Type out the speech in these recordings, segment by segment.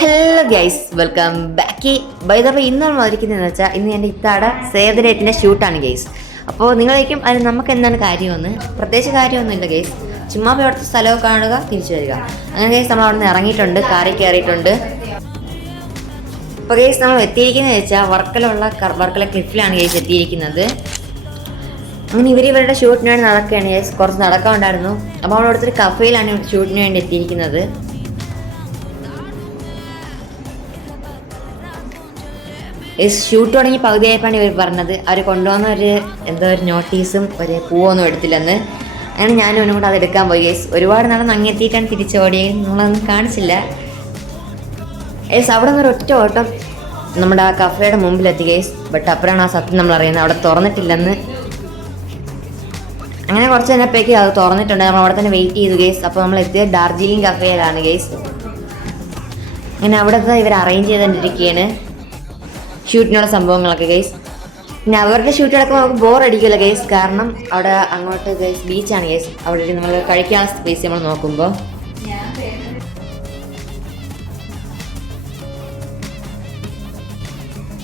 Hello guys, welcome back. By the way, ഇന്ന് നമ്മൾ വന്നിരിക്കുന്നതെന്ന് വെച്ചാൽ ഇന്ന് എൻ്റെ ഇത്താടെ സേവ് ദ ഡേറ്റിൻ്റെ ഷൂട്ടാണ് ഗൈസ്. അപ്പോൾ നിങ്ങളേക്കും അതിന് നമുക്ക് എന്താണ് കാര്യമെന്ന് പ്രത്യേകിച്ച് കാര്യമൊന്നുമില്ല ഗൈസ്. ചുമ്മാ പോയി അവിടുത്തെ സ്ഥലമൊക്കെ കാണുക, തിരിച്ചു വരിക. അങ്ങനെ ഗൈസ് നമ്മൾ അവിടെ നിന്ന് ഇറങ്ങിയിട്ടുണ്ട്, കാറിൽ കയറിയിട്ടുണ്ട്. അപ്പോൾ ഗൈസ് നമ്മൾ എത്തിയിരിക്കുന്നത് വെച്ചാൽ വർക്കല ക്ലിഫിലാണ് ഗൈസ് എത്തിയിരിക്കുന്നത്. അങ്ങനെ ഇവരുടെ ഷൂട്ടിന് വേണ്ടി നടക്കുകയാണ് ഗൈസ്. കുറച്ച് നടക്കാനുണ്ടായിരുന്നു. അപ്പോൾ അവിടെ അടുത്തൊരു കഫേയിലാണ് ഷൂട്ടിന് വേണ്ടി എത്തിയിരിക്കുന്നത്. ഷൂട്ട് തുടങ്ങി പകുതിയായപ്പോഴാണ് ഇവർ പറഞ്ഞത് അവർ കൊണ്ടുവന്ന ഒരു നോട്ടീസും ഒരു പൂവൊന്നും എടുത്തില്ലെന്ന്. അങ്ങനെ ഞാനും അവനും കൂടെ അത് എടുക്കാൻ പോയി ഗൈസ്. ഒരുപാട് നടന്ന് അങ്ങെത്തിയിട്ടാണ് തിരിച്ചോടിയത്, നമ്മളതൊന്നും കാണിച്ചില്ല ഗൈസ്. അവിടെ നിന്ന് ഒരൊറ്റ ഓട്ടം നമ്മുടെ ആ കഫേയുടെ മുമ്പിലെത്തി ഗൈസ്. ബട്ട് അപ്പോഴാണ് ആ സത്യം നമ്മൾ അറിയുന്നത്, അവിടെ തുറന്നിട്ടില്ലെന്ന്. അങ്ങനെ കുറച്ച് നേരത്തേക്ക് അത് തുറന്നിട്ടുണ്ട്. നമ്മൾ അവിടെ തന്നെ വെയിറ്റ് ചെയ്തു ഗൈസ്. അപ്പോൾ നമ്മൾ എത്തിയത് ഡാർജിലിംഗ് കഫേയിലാണ് ഗൈസ്. അങ്ങനെ അവിടുത്തെ ഇവർ അറേഞ്ച് ചെയ്തുകൊണ്ടിരിക്കുകയാണ് ഷൂട്ടിനുള്ള സംഭവങ്ങളൊക്കെ ഗൈസ്. പിന്നെ അവരുടെ ഷൂട്ട് കിടക്കുമ്പോൾ നമുക്ക് ബോർ അടിക്കില്ല ഗൈസ്. കാരണം അവിടെ അങ്ങോട്ട് ഗൈസ് ബീച്ചാണ് ഗൈസ്. അവിടെ നമ്മൾ കഴിക്കാനുള്ള സ്പേസ് നമ്മൾ നോക്കുമ്പോൾ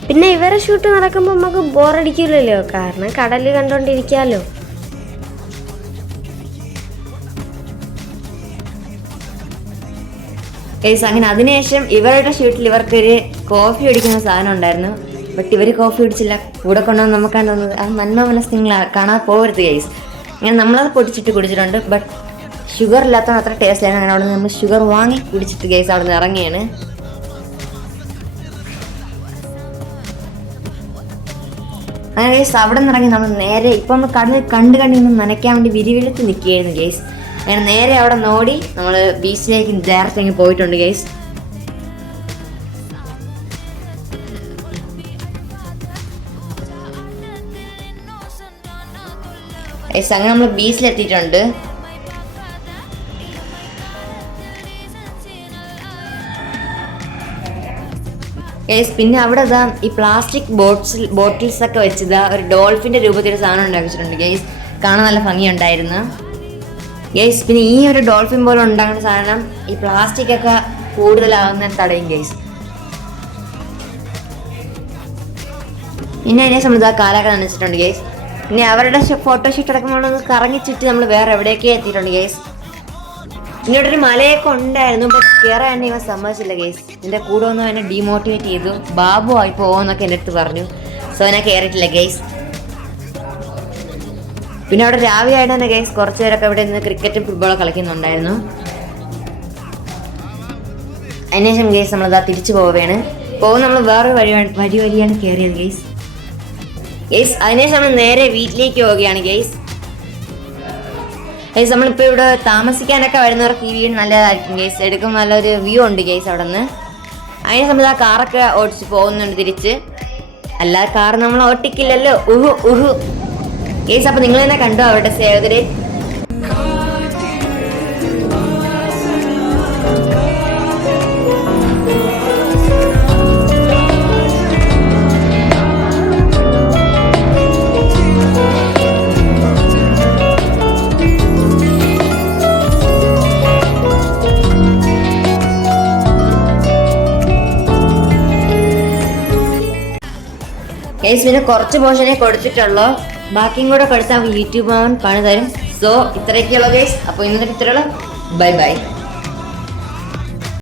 പിന്നെ ഇവരെ ഷൂട്ട് നടക്കുമ്പോൾ നമുക്ക് ബോറടിക്കില്ലല്ലോ, കാരണം കടല് കണ്ടോണ്ടിരിക്കാമല്ലോ. ഗൈസ് അങ്ങനെ അതിനുശേഷം ഇവരുടെ ഷൂട്ടിൽ ഇവർക്കൊരു കോഫി കുടിക്കുന്ന സാധനം ഉണ്ടായിരുന്നു. ബട്ട് ഇവർ കോഫി കുടിച്ചില്ല. കൂടെ കൊണ്ടുവന്ന് നമുക്കാണ് തോന്നുന്നത് ആ മനസ്സ് നിങ്ങൾ കാണാൻ പോകരുത് ഗൈസ്. അങ്ങനെ നമ്മളത് പൊടിച്ചിട്ട് കുടിച്ചിട്ടുണ്ട്. ബട്ട് ഷുഗർ ഇല്ലാത്തത് അത്ര ടേസ്റ്റ് ആയിരുന്നു. അങ്ങനെ അവിടെ നിന്ന് നമ്മൾ ഷുഗർ വാങ്ങി കുടിച്ചിട്ട് ഗൈസ് അവിടെ നിന്ന് ഇറങ്ങിയാണ്. അങ്ങനെ ഗൈസ് അവിടെ നിന്ന് ഇറങ്ങി നമ്മൾ നേരെ ഇപ്പം നമ്മൾ കണ്ട് ഇന്ന് നനയ്ക്കാൻ വേണ്ടി വിരിവിഴുത്ത് നിൽക്കുകയായിരുന്നു ഗൈസ്. അങ്ങനെ നേരെ അവിടെ നോടി നമ്മൾ ബീച്ചിലേക്ക് ഡയറക്റ്റ് അങ്ങ് പോയിട്ടുണ്ട് ഗൈസ്. അങ്ങനെ നമ്മൾ ബീച്ചിലെത്തിയിട്ടുണ്ട്. പിന്നെ അവിടെ ഈ പ്ലാസ്റ്റിക് ബോട്ടിൽസ് ഒക്കെ വെച്ചത് ഒരു ഡോൾഫിന്റെ രൂപത്തിൽ സാധനം ഉണ്ടാക്കി വെച്ചിട്ടുണ്ട് ഗൈസ്. കാണാൻ നല്ല ഭംഗിയുണ്ടായിരുന്നു ഗൈസ്. പിന്നെ ഈ ഒരു ഡോൾഫിൻ പോലെ ഉണ്ടാകുന്ന സാധനം ഈ പ്ലാസ്റ്റിക് ഒക്കെ കൂടുതലാകുന്ന തടയും ഗൈസ്. പിന്നെ അതിനെ സംബന്ധിച്ച് ആ കാലൊക്കെ നനച്ചിട്ടുണ്ട് ഗൈസ്. പിന്നെ അവരുടെ ഫോട്ടോഷൂട്ട് അടക്കുമ്പോൾ കറങ്ങി ചുറ്റി നമ്മൾ വേറെ എവിടെയൊക്കെ എത്തിയിട്ടുണ്ട് ഗൈസ്. പിന്നെ ഇവിടെ ഒരു മലയൊക്കെ ഉണ്ടായിരുന്നു. ബട്ട് കയറാൻ തന്നെ ഇവൻ സമ്മതിച്ചില്ല ഗൈസ്. എൻ്റെ കൂടെ വന്ന് എന്നെ ഡീമോട്ടിവേറ്റ് ചെയ്തു. ബാബു ആയി പോകുമെന്നൊക്കെ എൻ്റെ അടുത്ത് പറഞ്ഞു. സോ എന്നെ കയറിയിട്ടില്ല ഗൈസ്. പിന്നെ അവിടെ രാവിലെ ആയിട്ട് തന്നെ ഗൈസ് കുറച്ച് പേരൊക്കെ ഇവിടെ നിന്ന് ക്രിക്കറ്റും ഫുട്ബോളൊക്കെ കളിക്കുന്നുണ്ടായിരുന്നു. അതിനുശേഷം ഗൈസ് നമ്മളിതാ തിരിച്ചു പോവുകയാണ്. നമ്മൾ വേറൊരു വഴിയാണ് കയറിയത് ഗൈസ്. അതിനുശേഷം നമ്മൾ നേരെ വീട്ടിലേക്ക് പോവുകയാണ് ഗൈസ്. നമ്മളിപ്പോൾ ഇവിടെ താമസിക്കാനൊക്കെ വരുന്നവർക്ക് ഈ വീട് നല്ലതായിരിക്കും ഗൈസ്. എടുക്കും നല്ലൊരു വ്യൂ ഉണ്ട് ഗൈസ് അവിടെ നിന്ന്. അതിനെ സംബന്ധിച്ച് ആ കാറൊക്കെ ഓടിച്ച് പോകുന്നുണ്ട് തിരിച്ച്. അല്ലാതെ കാർ നമ്മൾ ഓട്ടിക്കില്ലല്ലോ. ഉഹു ഗൈസ്. അപ്പോൾ നിങ്ങൾ തന്നെ കണ്ടോ അവരുടെ സേവ് ദ ഡേറ്റ്. പിന്നെ കുറച്ച് പോർഷനെ കൊടുത്തിട്ടുള്ളൂ. ബാക്കിയും കൂടെ കൊടുത്താൽ യൂട്യൂബ് കാണു തരും. സോ ഇത്രയൊക്കെയുള്ളൂ ഗൈസ്. അപ്പോൾ ഇന്നത്തെ ഇത്രയുള്ളൂ. Bye by.